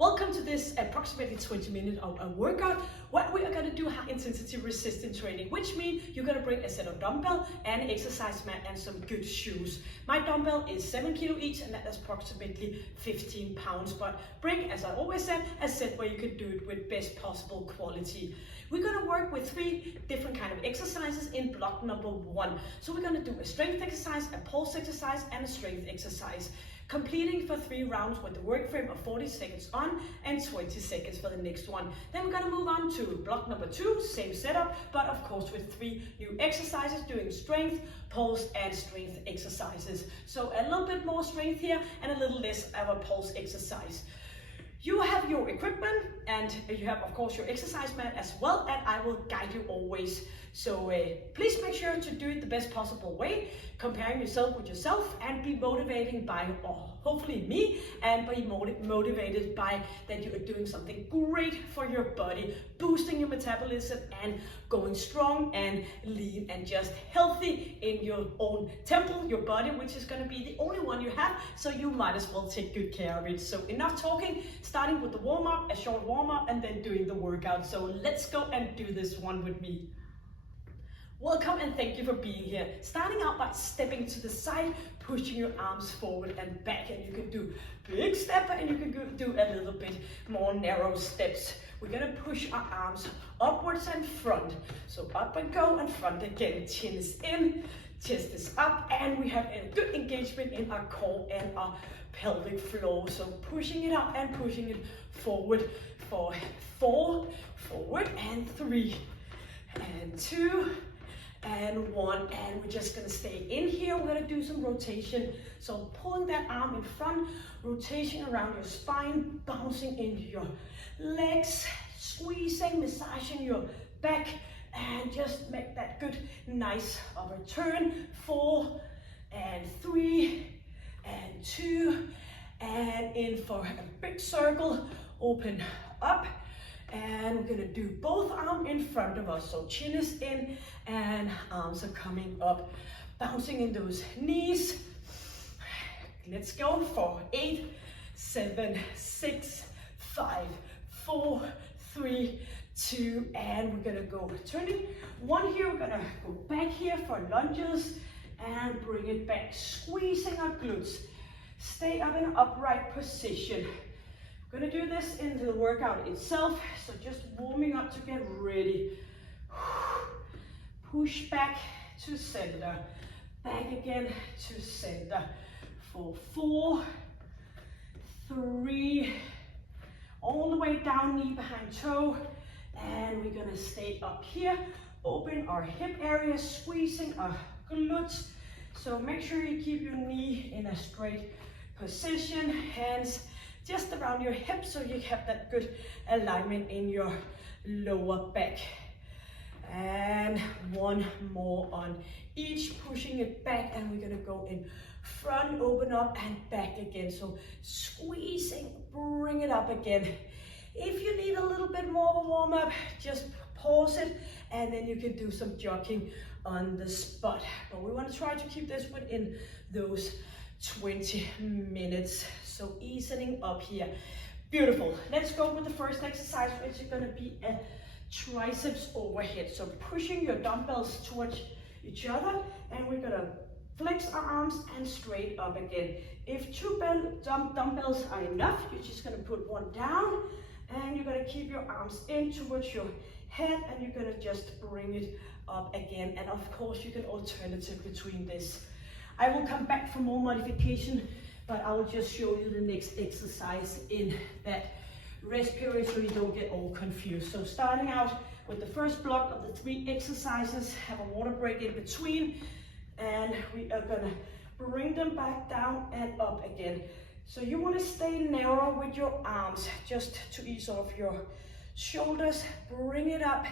Welcome to this approximately 20-minute workout where we are going to do high intensity resistance training, which means you're going to bring a set of dumbbell and exercise mat and some good shoes. My dumbbell is 7 kilo each and that is approximately 15 pounds, but bring, as I always said, a set where you can do it with best possible quality. We're going to work with 3 different kind of exercises in block number 1. So we're going to do a strength exercise, a pulse exercise and a strength exercise, completing for 3 rounds with the work frame of 40 seconds on and 20 seconds for the next one. Then we're going to move on to block number 2, same setup, but of course with 3 new exercises, doing strength, pulse and strength exercises. So a little bit more strength here and a little less of a pulse exercise. You have your equipment and you have of course your exercise mat as well, and I will guide you always. So please make sure to do it the best possible way, comparing yourself with yourself and be motivated by, hopefully me, and be motivated by that you are doing something great for your body, boosting your metabolism and going strong and lean and just healthy in your own temple, your body, which is going to be the only one you have, so you might as well take good care of it. So enough talking, starting with the warm-up, a short warm-up, and then doing the workout. So let's go and do this one with me. Welcome and thank you for being here. Starting out by stepping to the side, pushing your arms forward and back, and you can do big step and you can do a little bit more narrow steps. We're gonna push our arms upwards and front. So up and go and front again. Chin is in, chest is up, and we have a good engagement in our core and our pelvic floor. So pushing it up and pushing it forward for 4, forward, and 3, and 2, and 1, and we're just gonna stay in here. We're gonna do some rotation. So pulling that arm in front, rotation around your spine, bouncing into your legs, squeezing, massaging your back, and just make that good, nice return. 4, and 3, and 2, and in for a big circle, open up. And we're gonna do both arms in front of us. So chin is in and arms are coming up, bouncing in those knees. Let's go for 8, 7, 6, 5, 4, 3, 2, and we're gonna go turning 1 here. We're gonna go back here for lunges and bring it back, squeezing our glutes. Stay up in an upright position. We're gonna do this in the workout itself, so just warming up to get ready. Push back to center, back again to center for 4, 3, all the way down, knee behind toe, and we're gonna stay up here, open our hip area, squeezing our glutes. So make sure you keep your knee in a straight position, hands just around your hips so you have that good alignment in your lower back. And 1 more on each, pushing it back, and we're gonna go in front, open up and back again. So squeezing, bring it up again. If you need a little bit more of a warm up, just pause it and then you can do some jogging on the spot. But we want to try to keep this within those 20 minutes. So easing up here. Beautiful. Let's go with the first exercise, which is going to be a triceps overhead. So pushing your dumbbells towards each other, and we're going to flex our arms and straight up again. If 2 dumbbells are enough, you're just going to put 1 down, and you're going to keep your arms in towards your head, and you're going to just bring it up again. And of course, you can alternative between this. I will come back for more modification, but I will just show you the next exercise in that rest period so you don't get all confused. So starting out with the first block of the 3 exercises, have a water break in between, and we are gonna bring them back down and up again. So you wanna stay narrow with your arms, just to ease off your shoulders, bring it up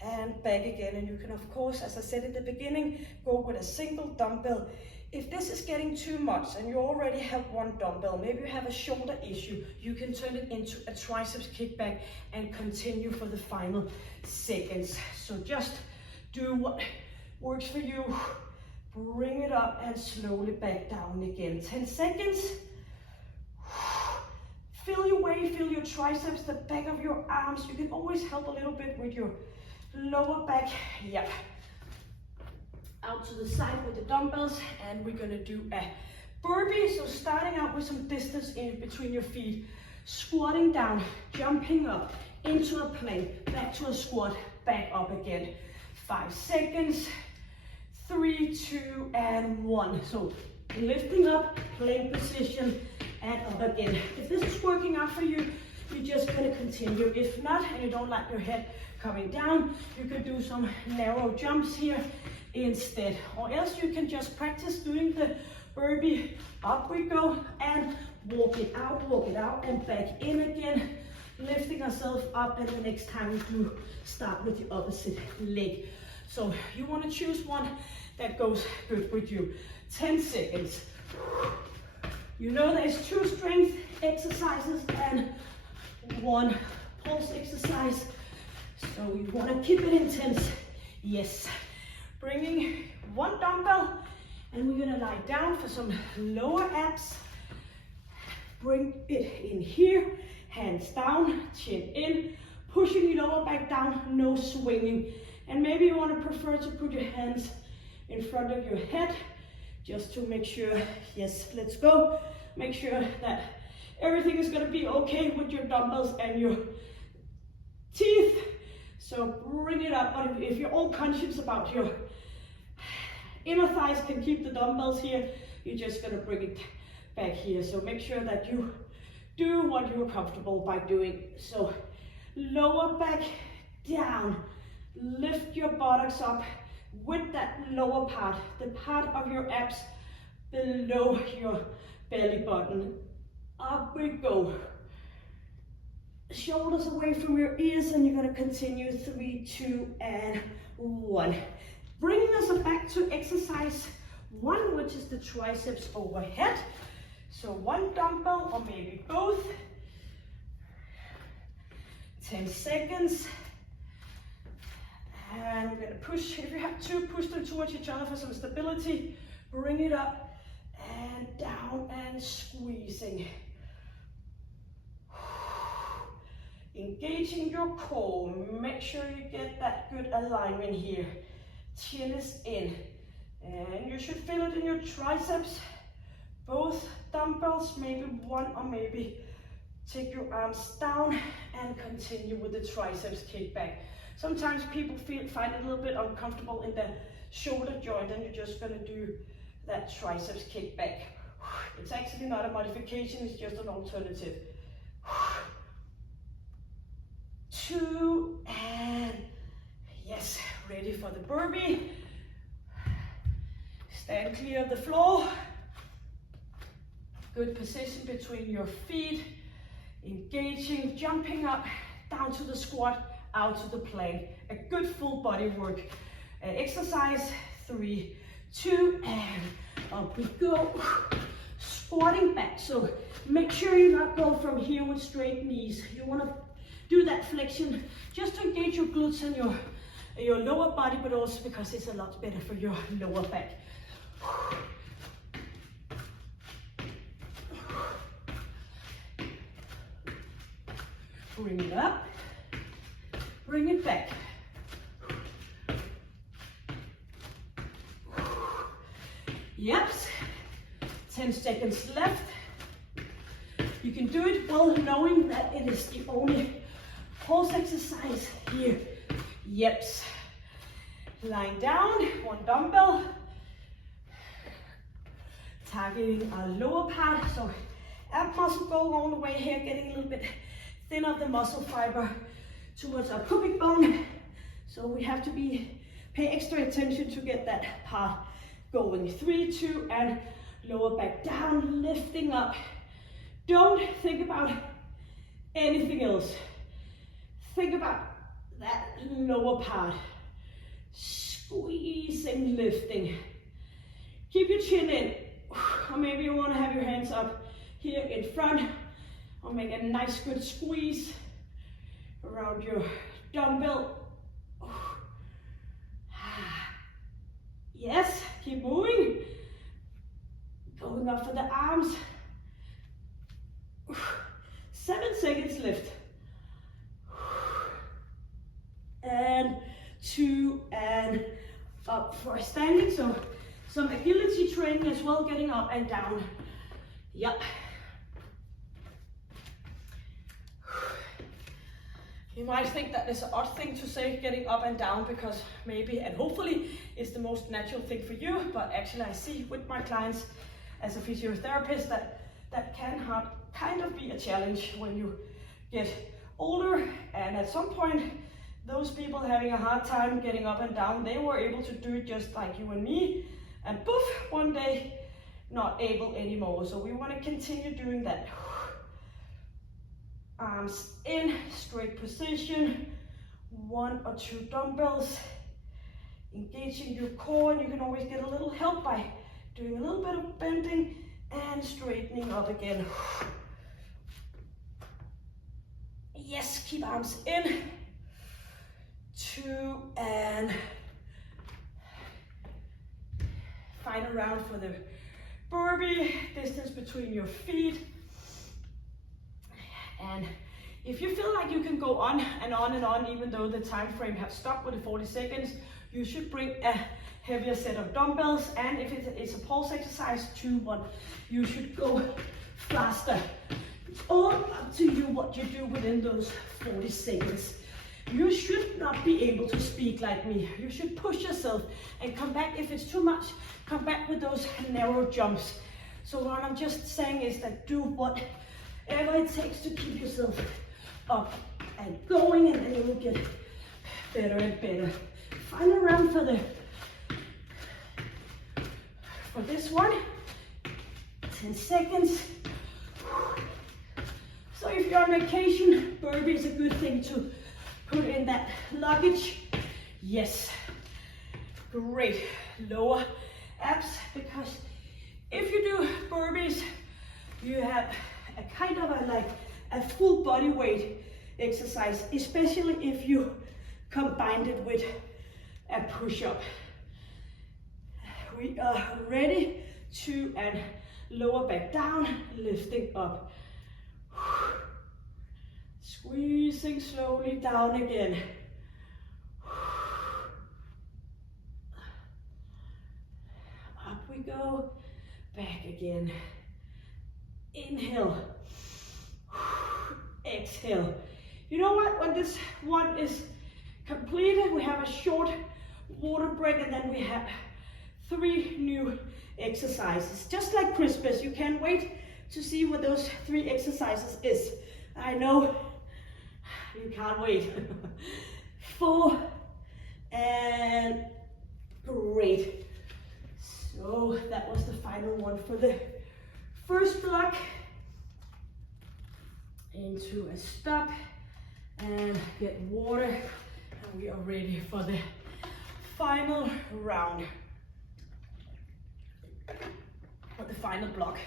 and back again. And you can of course, as I said at the beginning, go with a single dumbbell. If this is getting too much and you already have 1 dumbbell, maybe you have a shoulder issue, you can turn it into a triceps kickback and continue for the final seconds. So just do what works for you. Bring it up and slowly back down again. 10 seconds. Feel your weight, feel your triceps, the back of your arms. You can always help a little bit with your lower back. Yep. Out to the side with the dumbbells, and we're gonna do a burpee. So starting out with some distance in between your feet, squatting down, jumping up into a plank, back to a squat, back up again. 5 seconds, 3, 2, and 1. So lifting up, plank position, and up again. If this is working out for you, you're just gonna continue. If not, and you don't like your head coming down, you can do some narrow jumps here instead. Or else you can just practice doing the burpee. Up we go, and walk it out, and back in again. Lifting ourselves up, and the next time we do, start with the opposite leg. So you want to choose one that goes good with you. 10 seconds. You know there's 2 strength exercises and 1 pulse exercise. So you want to keep it intense. Yes. Bringing 1 dumbbell, and we're going to lie down for some lower abs. Bring it in here, hands down, chin in, pushing your lower back down, no swinging. And maybe you want to prefer to put your hands in front of your head, just to make sure, yes, let's go. Make sure that everything is going to be okay with your dumbbells and your teeth. So bring it up, but if you're all conscious about your inner thighs can keep the dumbbells here, you're just going to bring it back here. So make sure that you do what you're comfortable by doing. So lower back down, lift your buttocks up with that lower part, the part of your abs below your belly button. Up we go. Shoulders away from your ears, and you're going to continue. 3, 2, and 1. Bringing us back to exercise 1, which is the triceps overhead. So 1 dumbbell or maybe both. 10 seconds. And we're going to push. If you have to, push them towards each other for some stability. Bring it up and down and squeezing. Engaging your core. Make sure you get that good alignment here. Chin is in. And you should feel it in your triceps. Both dumbbells, maybe 1, or maybe take your arms down and continue with the triceps kickback. Sometimes people find it a little bit uncomfortable in the shoulder joint, and you're just going to do that triceps kickback. It's actually not a modification, it's just an alternative. 2, and yes, ready for the burpee. Stand clear of the floor. Good position between your feet. Engaging, jumping up, down to the squat, out to the plank. A good full body work. Exercise 3, 2, and up we go. Squatting back. So make sure you not go from here with straight knees. You want to do that flexion just to engage your glutes and your lower body, but also because it's a lot better for your lower back. Bring it up, bring it back. Yep, 10 seconds left. You can do it well knowing that it is the only pulse exercise here. Yep. Lying down, 1 dumbbell. Targeting our lower part, so ab muscle go all the way here, getting a little bit thin of the muscle fiber towards our pubic bone. So we have to pay extra attention to get that part going. 3, 2, and lower back down, lifting up. Don't think about anything else. Think about that lower part. Squeezing, lifting. Keep your chin in. Or maybe you want to have your hands up here in front. Or make a nice good squeeze around your dumbbell. Yes, keep moving. Going up for the arms. 7 seconds lift. And 2 and up for standing. So some agility training as well, getting up and down. Yep. You might think that is an odd thing to say, getting up and down, because maybe and hopefully it's the most natural thing for you, but actually I see with my clients as a physiotherapist that can kind of be a challenge when you get older, and at some point those people having a hard time getting up and down, they were able to do it just like you and me, and poof, one day not able anymore. So we want to continue doing that. Arms in, straight position, 1 or 2 dumbbells, engaging your core, and you can always get a little help by doing a little bit of bending and straightening up again. Yes, keep arms in. 2 and final round for the burpee, distance between your feet. And if you feel like you can go on and on and on, even though the time frame has stopped with the 40 seconds, you should bring a heavier set of dumbbells. And if it's a pulse exercise, 2-1, you should go faster. It's all up to you what you do within those 40 seconds. You should not be able to speak like me. You should push yourself and come back. If it's too much, come back with those narrow jumps. So what I'm just saying is that do whatever it takes to keep yourself up and going, and then you will get better and better. Final round for this one, 10 seconds. So if you're on vacation, burpee is a good thing to put in that luggage. Yes, great. Lower abs, because if you do burpees, you have a kind of a full body weight exercise, especially if you combined it with a push-up. We are ready to and lower back down, lifting up. Squeezing slowly down again. Up we go, back again. Inhale, exhale. You know what, when this one is completed, we have a short water break, and then we have 3 new exercises. Just like Christmas, you can't wait to see what those 3 exercises is. I know, you can't wait. 4 and great. So that was the final one for the first block. Into a stop and get water, and we are ready for the final round, for the final block,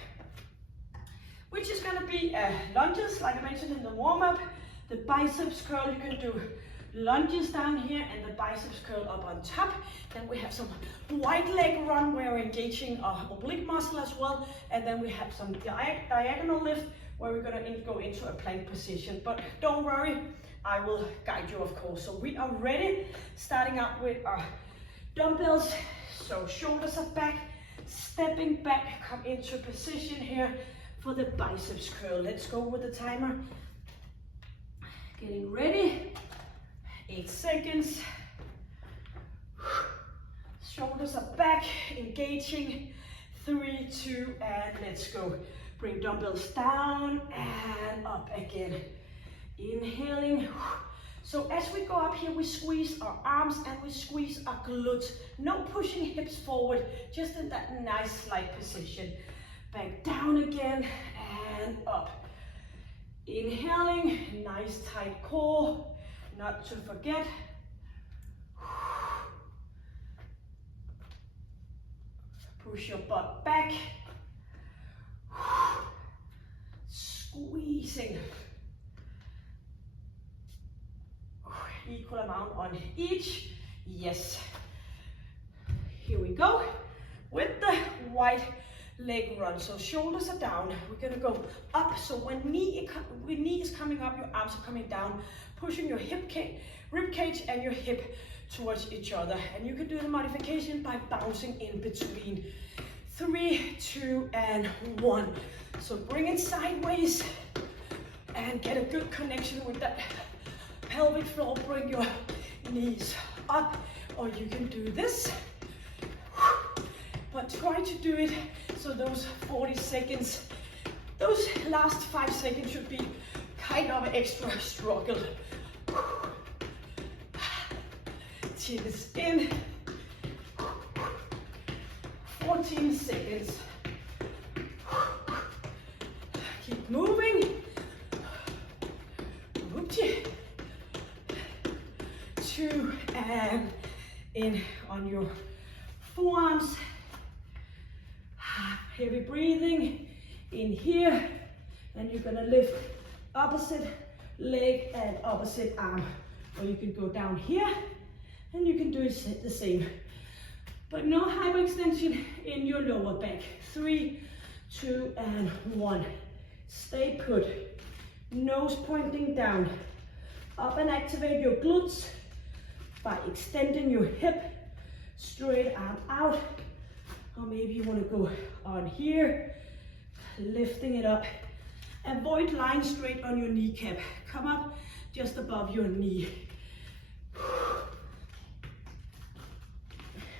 which is going to be lunges, like I mentioned in the warm-up. The biceps curl, you can do lunges down here and the biceps curl up on top. Then we have some wide leg run where we're engaging our oblique muscle as well, and then we have some diagonal lift where we're going to go into a plank position. But don't worry, I will guide you, of course. So we are ready, starting out with our dumbbells. So shoulders are back, stepping back, come into position here for the biceps curl. Let's go with the timer. Getting ready, 8 seconds. Shoulders are back, engaging, 3, 2, and let's go. Bring dumbbells down and up again. Inhaling. So as we go up here, we squeeze our arms and we squeeze our glutes. No pushing hips forward, just in that nice slight position. Back down again and up. Inhaling, nice tight core, not to forget. Push your butt back. Squeezing. Equal amount on each. Yes. Here we go with the wide leg run. So shoulders are down. We're gonna go up. So when knee is coming up, your arms are coming down, pushing your rib cage and your hip towards each other. And you can do the modification by bouncing in between. 3, 2, and 1. So bring it sideways and get a good connection with that pelvic floor. Bring your knees up, or you can do this. But try to do it so those 40 seconds, those last 5 seconds should be kind of an extra struggle. Chin is in. 14 seconds. Keep moving. 2 and in on your forearms. Heavy breathing in here, and you're gonna lift opposite leg and opposite arm. Or you can go down here and you can do the same. But no hyperextension in your lower back. 3, 2, and 1. Stay put. Nose pointing down. Up and activate your glutes by extending your hip. Straight arm out. Or maybe you want to go on here, lifting it up. Avoid lying straight on your kneecap. Come up just above your knee.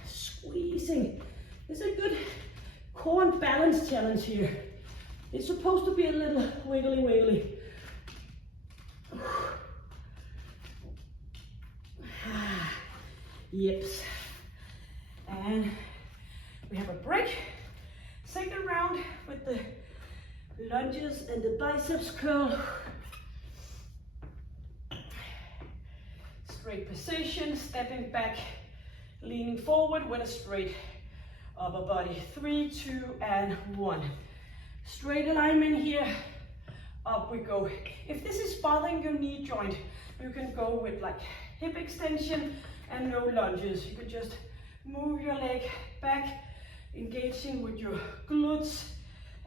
Squeezing. It's a good core and balance challenge here. It's supposed to be a little wiggly wiggly. Yips. And we have a break. Second round with the lunges and the biceps curl. Straight position, stepping back, leaning forward with a straight upper body. 3, 2, and 1. Straight alignment here. Up we go. If this is bothering your knee joint, you can go with like hip extension and no lunges. You can just move your leg back, engaging with your glutes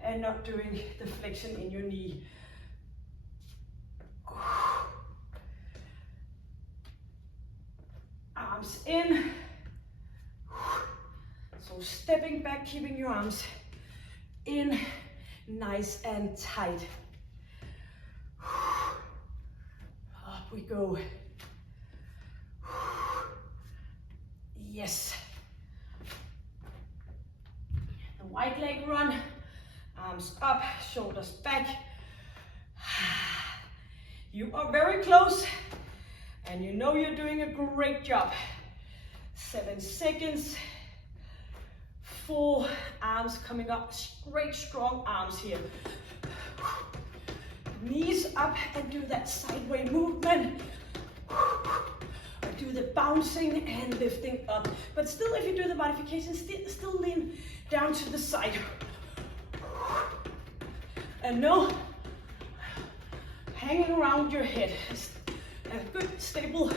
and not doing the flexion in your knee. Arms in. So stepping back, keeping your arms in, nice and tight. Up we go. Yes. The wide leg run, arms up, shoulders back. You are very close, and you know you're doing a great job. 7 seconds. 4, arms coming up, great strong arms here. Knees up and do that sideways movement. Do the bouncing and lifting up. But still, if you do the modification, still lean down to the side. And no hanging around your head. A good stable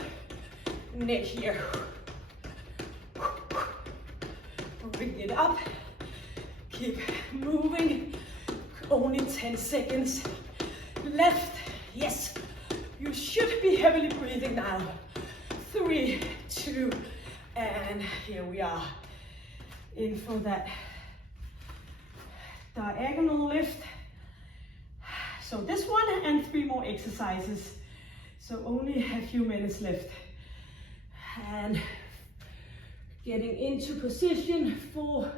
neck here. Bring it up. Keep moving. Only 10 seconds left. Yes, you should be heavily breathing now. 3, 2, and here we are. In for that diagonal lift. So this one and 3 more exercises. So only a few minutes left. And getting into position. 4,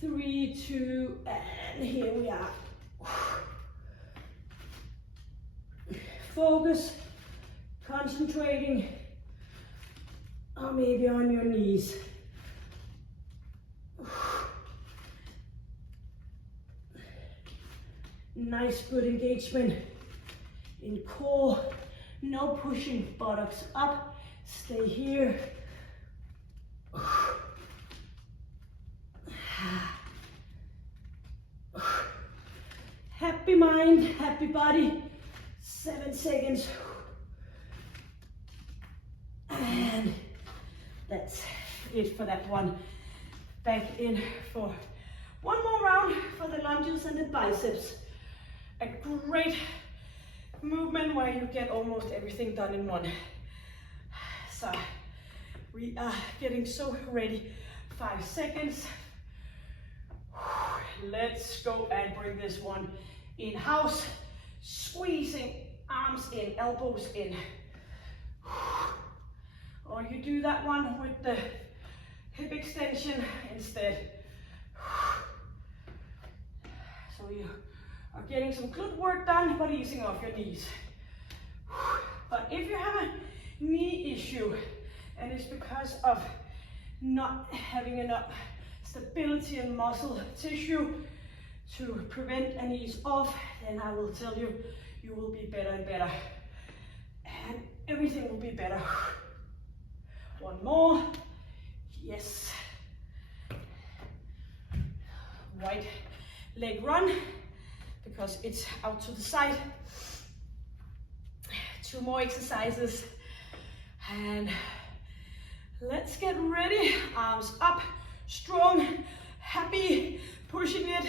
3, 2, and here we are. Focus, concentrating, or maybe on your knees. Nice, good engagement in core. No pushing buttocks up. Stay here. Happy mind, happy body. 7 seconds. And that's it for that one. Back in for One more round for the lunges and the biceps. A great movement where you get almost everything done in one. So we are getting so ready. 5 seconds. Let's go and bring this one in-house. Squeezing arms in, elbows in. Or you do that one with the hip extension instead. So you are getting some glute work done, but easing off your knees. But if you have a knee issue, and it's because of not having enough stability and muscle tissue to prevent and ease off, then I will tell you, you will be better and better. And everything will be better. One more. Yes. Right leg run, because it's out to the side. 2 more exercises. And let's get ready. Arms up, strong, happy, pushing it.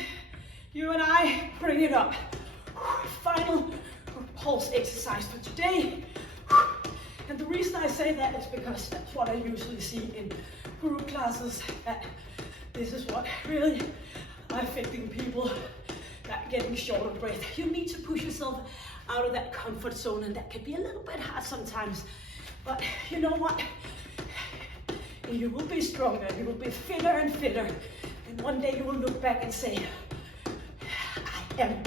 You and I, bring it up. Final pulse exercise for today. And the reason I say that is because that's what I usually see in group classes, that this is what really affecting people, that getting short of breath. You need to push yourself out of that comfort zone, and that can be a little bit hard sometimes. But you know what? You will be stronger, you will be fitter and fitter. And one day you will look back and say, I am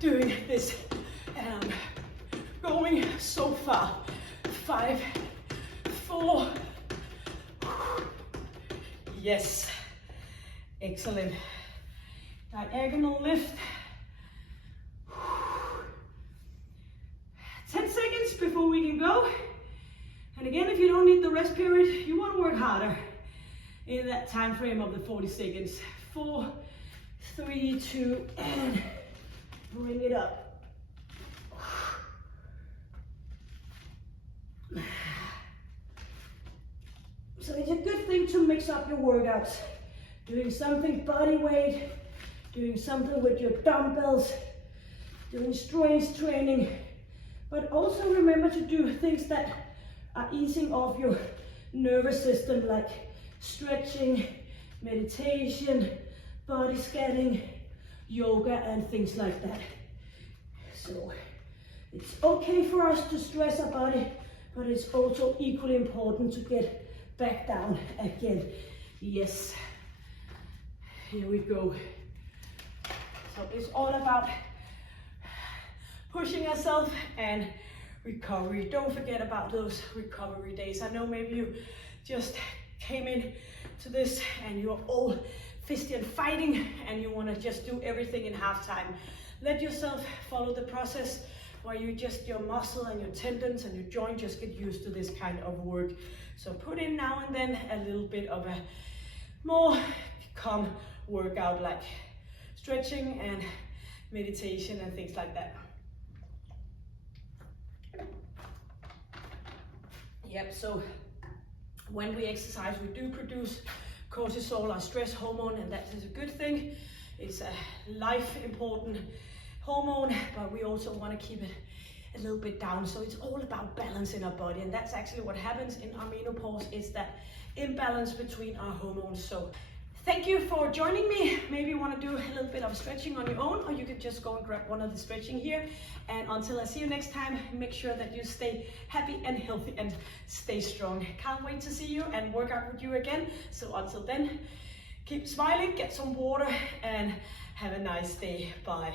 doing this and I'm going so far. 5, 4. Yes. Excellent. Diagonal lift. 10 seconds before we can go. And again, if you don't need the rest period, you want to work harder in that time frame of the 40 seconds. 4, 3, 2, and bring it up. So it's a good thing to mix up your workouts. Doing something body weight, doing something with your dumbbells, doing strength training, but also remember to do things that are easing off your nervous system, like stretching, meditation, body scanning, yoga, and things like that. So it's okay for us to stress our body, but it's also equally important to get back down again. Yes. Here we go. So it's all about pushing ourselves and recovery. Don't forget about those recovery days. I know maybe you just came in to this and you're all fisty and fighting and you want to just do everything in half time. Let yourself follow the process where you just, your muscle and your tendons and your joint just get used to this kind of work. So put in now and then a little bit of a more calm workout, like stretching and meditation and things like that. Yep, so when we exercise, we do produce cortisol, our stress hormone, and that is a good thing. It's a life important hormone, but we also want to keep it a little bit down. So it's all about balance in our body, and that's actually what happens in our menopause, is that imbalance between our hormones. So thank you for joining me. Maybe you want to do a little bit of stretching on your own, or you could just go and grab one of the stretching here. And until I see you next time, make sure that you stay happy and healthy and stay strong. Can't wait to see you and work out with you again. So until then, keep smiling, get some water, and have a nice day. Bye.